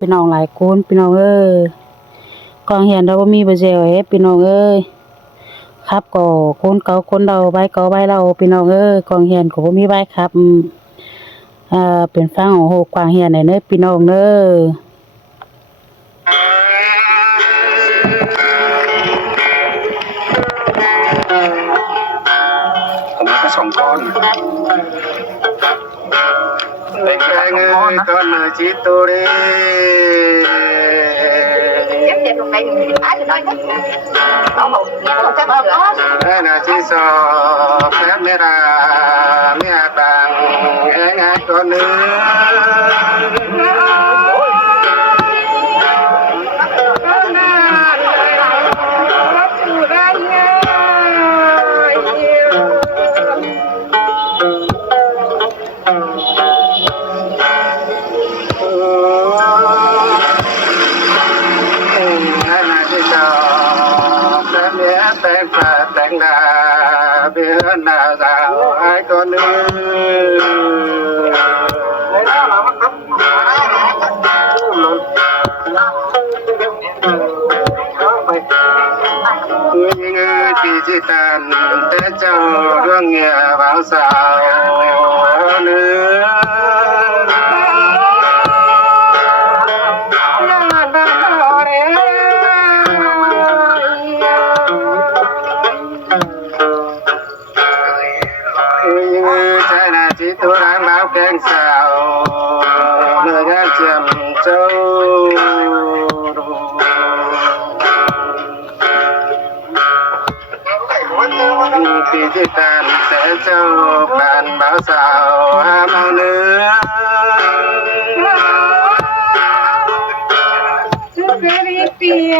พี่น้องหลายคนพี่น้องเอ้ยกองเหียนเราบ่มีบ่แซวพี่น้องเอ้ยครับก็คนเก่าคนเดาใบเก่าใบเราพี่น้องเอ้ยกองเหียนก็บ่มีใบครับเป็นฟังของโหกวางเหียนได้เด้อพี่น้องเด้อผมก็ส่งก่อนแป้งก่อนมาจิตตัวเร่เจ็บลงไปอ้าจะน้อยนะเอาหกเอาแค่เอาก็แม่น่ะที่สอบแม่ดาเมียต่างไงก่อนนึงแต่งดาเบี้ยหน้าสาวไอ้คนนึงที่จิตันแต่เจ้าดวงเงียบ่าวสาวเนื้อตัวร้านแล้วแกงสาวเมื่อเจียมเจ้าปีที่ตานเสียเจ้าบานบ่าวสาวเมาเนื้อเปีย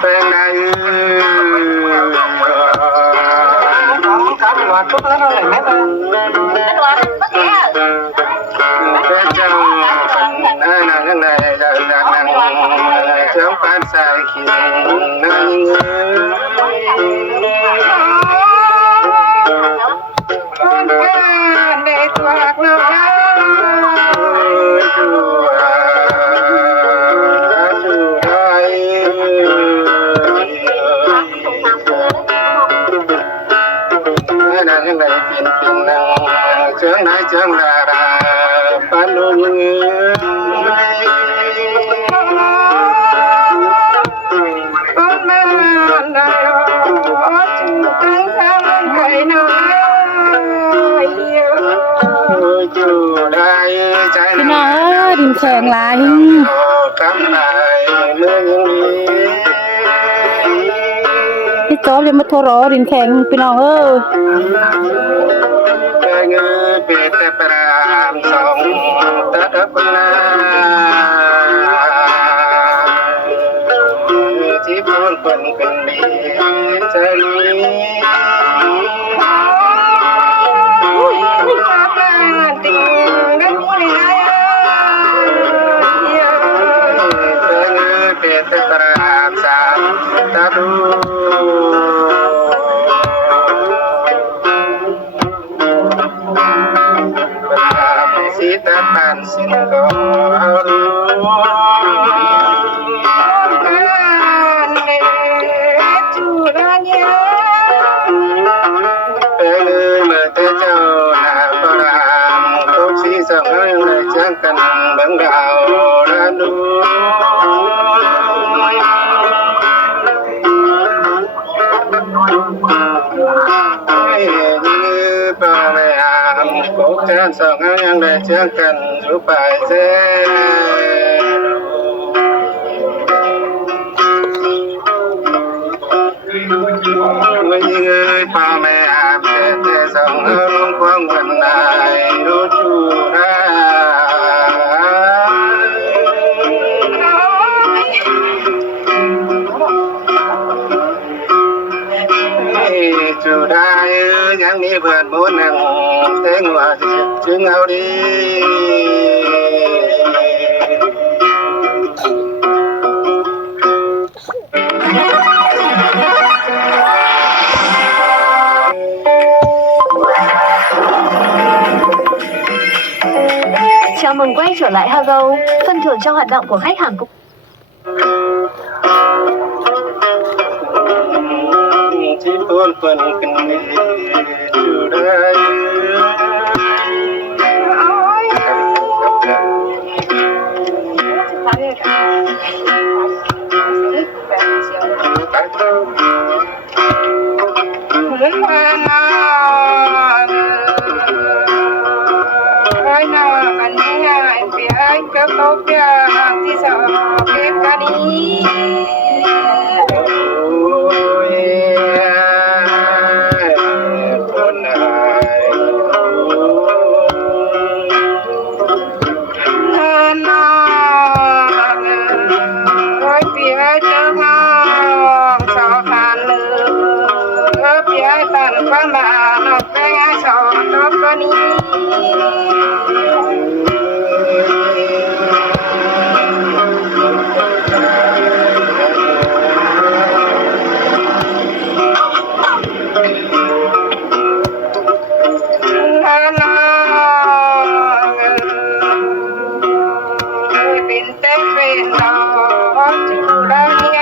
แปลงใดทุกท่านอะไรไหมบ้างเป็นเจ้านั่งยังไงเดินนั่งเจ้าปานสายขิงนั่งในตัวรักเรายังไงฟินฟินนั่งเชิงไหนเชิงดาราปันดูยังพี่น้องดินแข็งหลายพี่จอบเลยมาโทรดินแข็งพี่น้องเปิดแต่ปรามสองตะคนนาที่พูดคนเป็นดีใจแต่ปานสิ้นก็รู้จูราเนียเป็นเมื่อเจ้าหน้าพระรามทุกสีสองในเชิงกันเบิ่งดาวระดูพวกฉันสองยังได้เชื่อกันอยู่ไปเสียไม่ยิงพ่อแม่อาบแต่สองลงความวันไหนรู้ชูราจูได้ยังมีเพื่อนบุญหนึ่งเต็งว่าจึงเอาดี Chào mừng quay trở lại Hago. Phần thưởng cho hoạt động của khách hàng cũng chỉ tuôn phần cầnอยู่ได้ที่สองเก็บกันนี้คนไหนน้องเปียเจอน้องสองพันเลยเปียตันฟังมาน้องแป้งสองตบกันนี้เป็นเต้นเป็นดอกจุฬาเนีย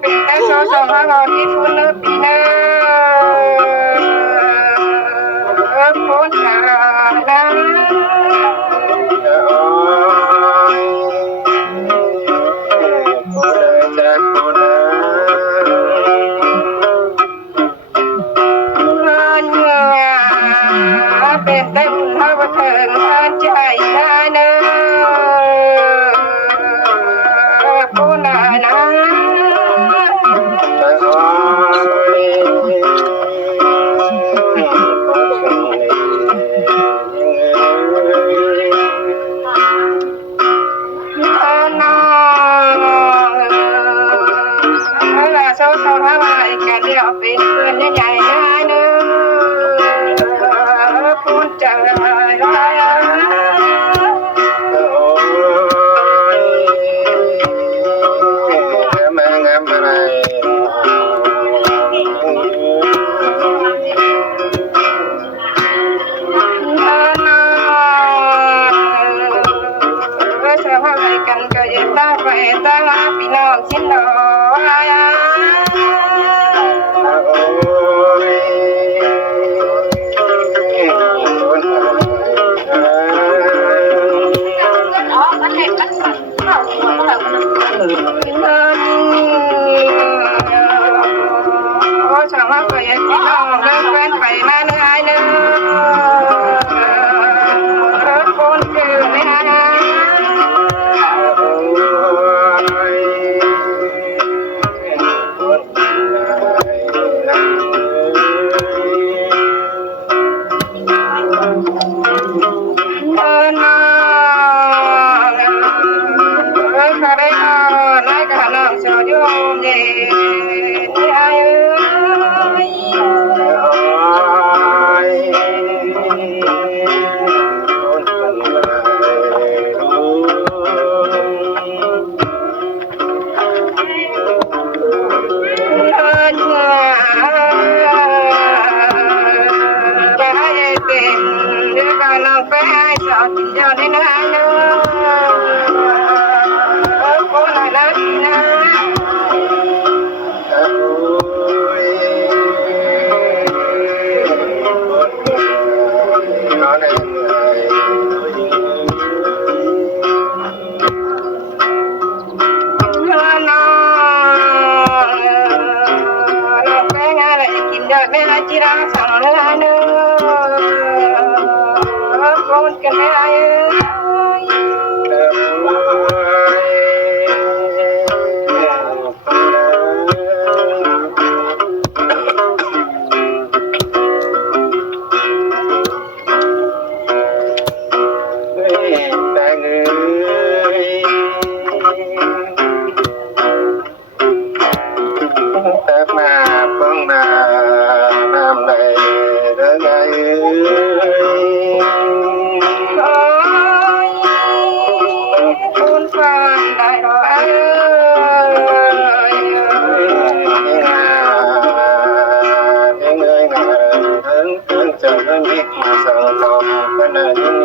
เป็นแต่สาวสาวเราที่ฟุ้นปีนาพ้นจากเป็นแต่บุญเราเถิงใจได้เนอผู้นานะสาวๆทั้งหลายกันเดียวเป็นเพื่อนใหญ่ๆได้เนอพูดใจกันก็ยังตั้งไปตั้งพี่น้องชิ้นน้อยช่างว่าไปพี่น้องเลิกแฟนไปมาเนื้อเนื้อคนเกิดไม่นานจิราสังลาเนอคนกันไม่ได้แต่มาเพิ่งนาน้ำไหลเด้อไง สังคมปนัน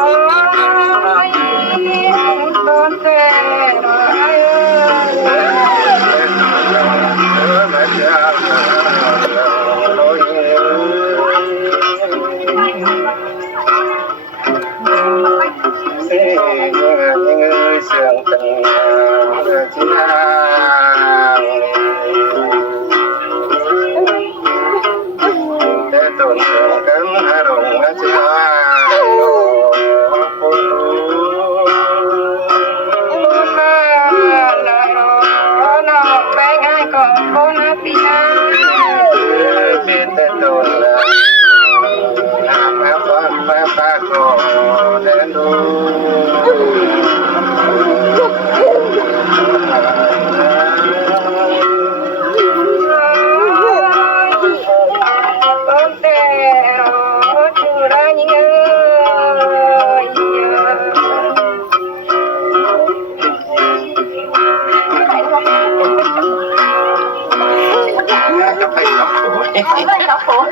Oh Cảm ơn cháu phố.